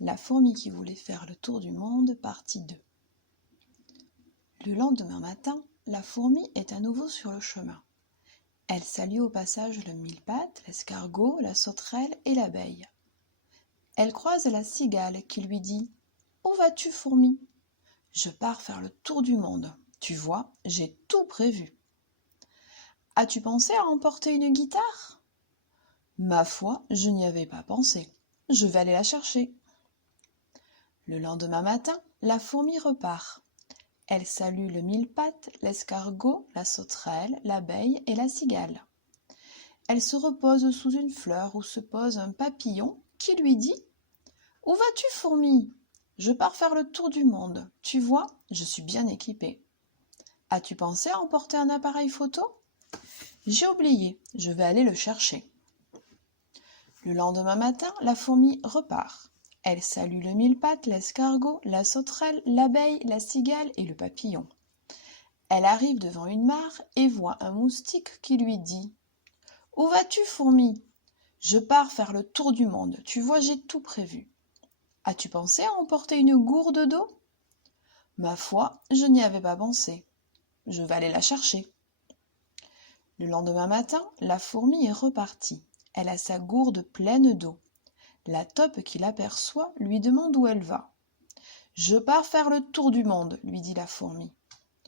La fourmi qui voulait faire le tour du monde, partie 2. Le lendemain matin, la fourmi est à nouveau sur le chemin. Elle salue au passage le mille-pattes, l'escargot, la sauterelle et l'abeille. Elle croise la cigale qui lui dit « Où vas-tu, fourmi ? Je pars faire le tour du monde. Tu vois, j'ai tout prévu. »« As-tu pensé à emporter une guitare ? » ?»« Ma foi, je n'y avais pas pensé. Je vais aller la chercher. » Le lendemain matin, la fourmi repart. Elle salue le mille-pattes, l'escargot, la sauterelle, l'abeille et la cigale. Elle se repose sous une fleur où se pose un papillon qui lui dit « Où vas-tu, fourmi ? Je pars faire le tour du monde. Tu vois, je suis bien équipée. As-tu pensé à emporter un appareil photo ? J'ai oublié, je vais aller le chercher. » Le lendemain matin, la fourmi repart. Elle salue le mille-pattes, l'escargot, la sauterelle, l'abeille, la cigale et le papillon. Elle arrive devant une mare et voit un moustique qui lui dit « Où vas-tu, fourmi ? Je pars faire le tour du monde. Tu vois, j'ai tout prévu. As-tu pensé à emporter une gourde d'eau ? Ma foi, je n'y avais pas pensé. Je vais aller la chercher. » Le lendemain matin, la fourmi est repartie. Elle a sa gourde pleine d'eau. La taupe qui l'aperçoit lui demande où elle va. « Je pars faire le tour du monde, » lui dit la fourmi.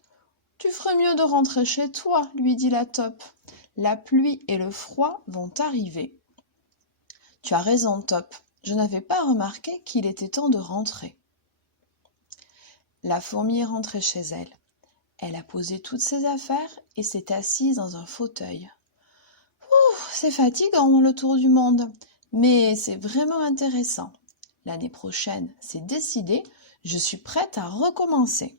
« Tu ferais mieux de rentrer chez toi, » lui dit la taupe. « La pluie et le froid vont arriver. »« Tu as raison, taupe. Je n'avais pas remarqué qu'il était temps de rentrer. » La fourmi est rentrée chez elle. Elle a posé toutes ses affaires et s'est assise dans un fauteuil. « Ouh, c'est fatigant le tour du monde, mais c'est vraiment intéressant. L'année prochaine, c'est décidé, je suis prête à recommencer. »